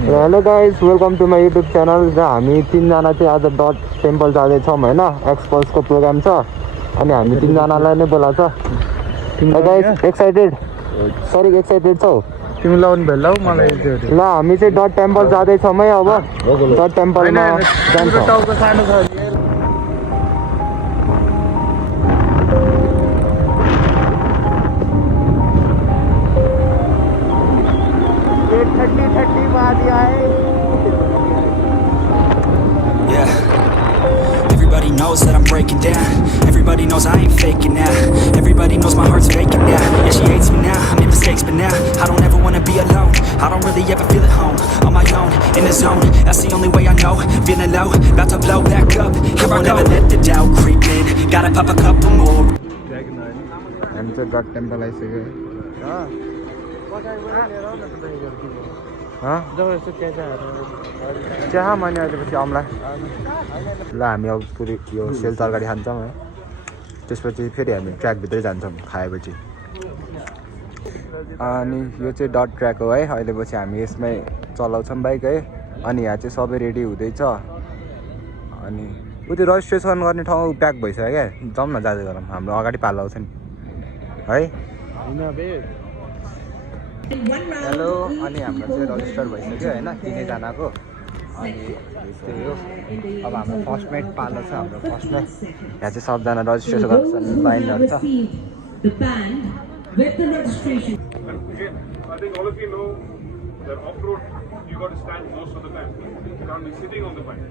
Hello guys, welcome to my YouTube channel. र हामी तिनजना चाहिँ आज डट टेम्पल जाँदैछौँ होइन। एक्सपल्सको प्रोग्राम छ अनि हामी तिनजनालाई नै बोलाएको छ। Guys excited? सरी एक्साइटेड छौ? तिमी लाउनु भयो ल मलाई ल हामी चाहिँ डट टेम्पल जाँदैछौँ है। अब डट टेम्पलमा जान्छौँ। टाउको सानो छ Everybody knows that I'm breaking down. Everybody knows I ain't faking now. Everybody knows my heart's vacant now. Yeah, she hates me now, I made mistakes but now I don't ever wanna be alone. I don't really ever feel at home. On my own, in the zone, that's the only way I know. Feeling low, about to blow back up. Here I go, never let the doubt creep in. Gotta pop a couple more. हामी चाहिँ dot temple आइसक्यो। चिया मैले अहिलेपछि आउँला। ल हामी अब पुरै यो सेल तरकारी खान्छौँ है। त्यसपछि फेरि हामी ट्र्याकभित्रै जान्छौँ खाएपछि। अनि यो चाहिँ डट ट्र्याक हो है। अहिलेपछि हामी यसमै चलाउँछौँ बाइक है। अनि यहाँ चाहिँ सबै रेडी हुँदैछ। अनि उति रजिस्ट्रेसन गर्ने ठाउँ प्याक भइसक्यो क्या। जाउँ न जाँदै गरौँ, हाम्रो अगाडि पालो आउँछ नि है। हेलो, अनि हाम्रो चाहिँ रजिस्टर भइसक्यो होइन, तिनैजनाको। अनि त्यही हो, अब हाम्रो फर्स्ट मेट पालो छ। हाम्रो फर्स्ट मेट यहाँ चाहिँ सबजना रजिस्ट्रेसन गर्छन्, लाइनहरू छ। that off-road, you got to stand most of the time. You can't be sitting on the bike,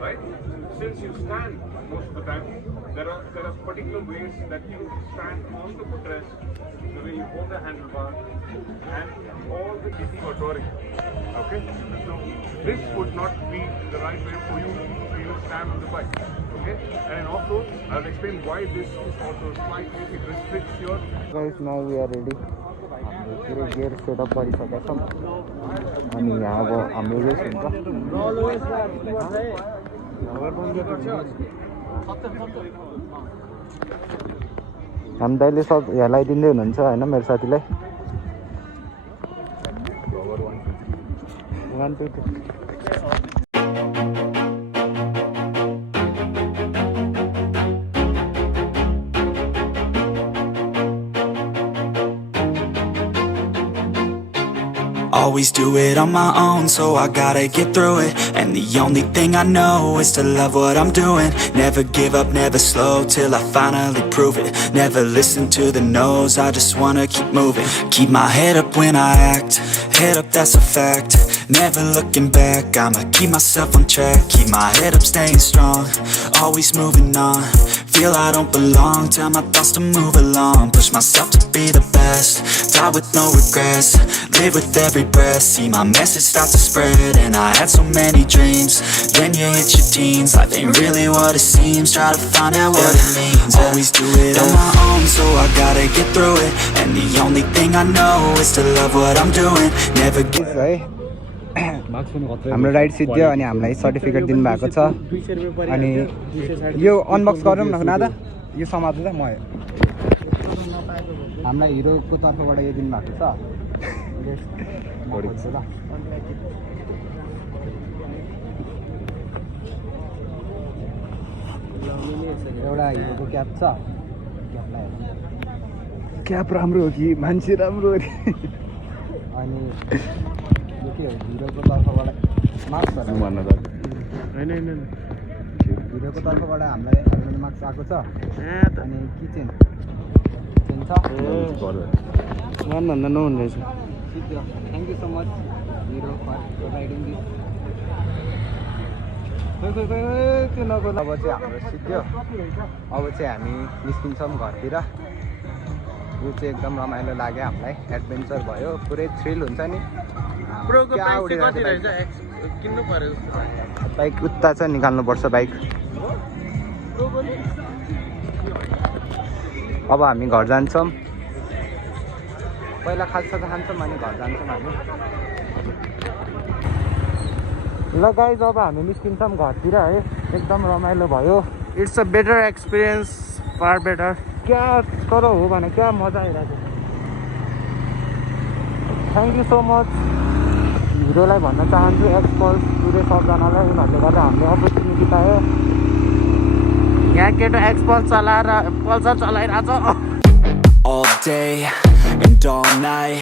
right? Since you stand most of the time, there are particular ways that you stand on the footrest, the way you hold the handlebar, and all the GT or touring. Okay? So this would not be the right way for you to even stand on the bike. Okay? And in off-road, I'll explain why this is also slightly, it restricts your... Guys, now we are ready. हाम्रो पुरै gear setup गरिसकेका छौँ। अनि यहाँ अब हाम्रो race हुन्छ। हामी दाइले सब यहाँ लगाइदिँदै हुनुहुन्छ होइन मेरो साथीलाई। Always do it on my own, so I gotta get through it. And the only thing I know is to love what I'm doing. Never give up, never slow, till I finally prove it. Never listen to the no's, I just wanna keep moving. Keep my head up when I act, head up, that's a fact. Never looking back, I'ma keep myself on track. Keep my head up, staying strong, always moving on. Feel I don't belong, tell my thoughts to move along. Push myself to be the best, die with no regrets. Live with every breath, see my message start to spread. And I had so many dreams, then you hit your teens. Life ain't really what it seems, try to find out what it means. Always do it on my own, so I gotta get through it. And the only thing I know is to love what I'm doing. Never give up. हाम्रो ride सिद्धियो अनि हामीलाई certificate दिनुभएको छ। अनि यो unbox गरौँ न नादा, यो समात्नु त म। हामीलाई हिरोको तर्फबाट यो दिनुभएको छ। एउटा हिरोको क्याप छ। क्याप राम्रो हो कि मान्छे राम्रो हो? अनि हिरोको तर्फबाट मार्क्स भन्नु त होइन हिरोको तर्फबाट हामीलाई हेलमेट मार्क्स आएको छ। अनि किचेन छ भन्दा नहुने रहेछ। Thank you so much hero for providing this. त्यो नगर्नु। अब चाहिँ हाम्रो सिद्धियो, अब चाहिँ हामी निस्किन्छौँ घरतिर। यो चाहिँ एकदम रमाइलो लाग्यो हामीलाई, एडभेन्चर भयो, पुरै थ्रिल हुन्छ नि। बाइक उता चाहिँ निकाल्नुपर्छ बाइक। अब हामी घर जान्छौँ, पहिला खाजा खान्छौँ अनि घर जान्छौँ हामी। ल गाइज, अब हामी निस्किन्छौँ घरतिर है। एकदम रमाइलो भयो। It's a better experience, far better. क्या करो हो भने क्या मजा आइरहेको छ। थ्याङ्क यू सो मच हिरोलाई भन्न चाहन्छु एक्सपल्स टुडे सबजनालाई उनीहरूले गर्दा हामीले अपर्च्युनिटी पायो यहाँ केटो एक्सपल्स चलाएर पल्सर चलाइरहेको छ all day and all night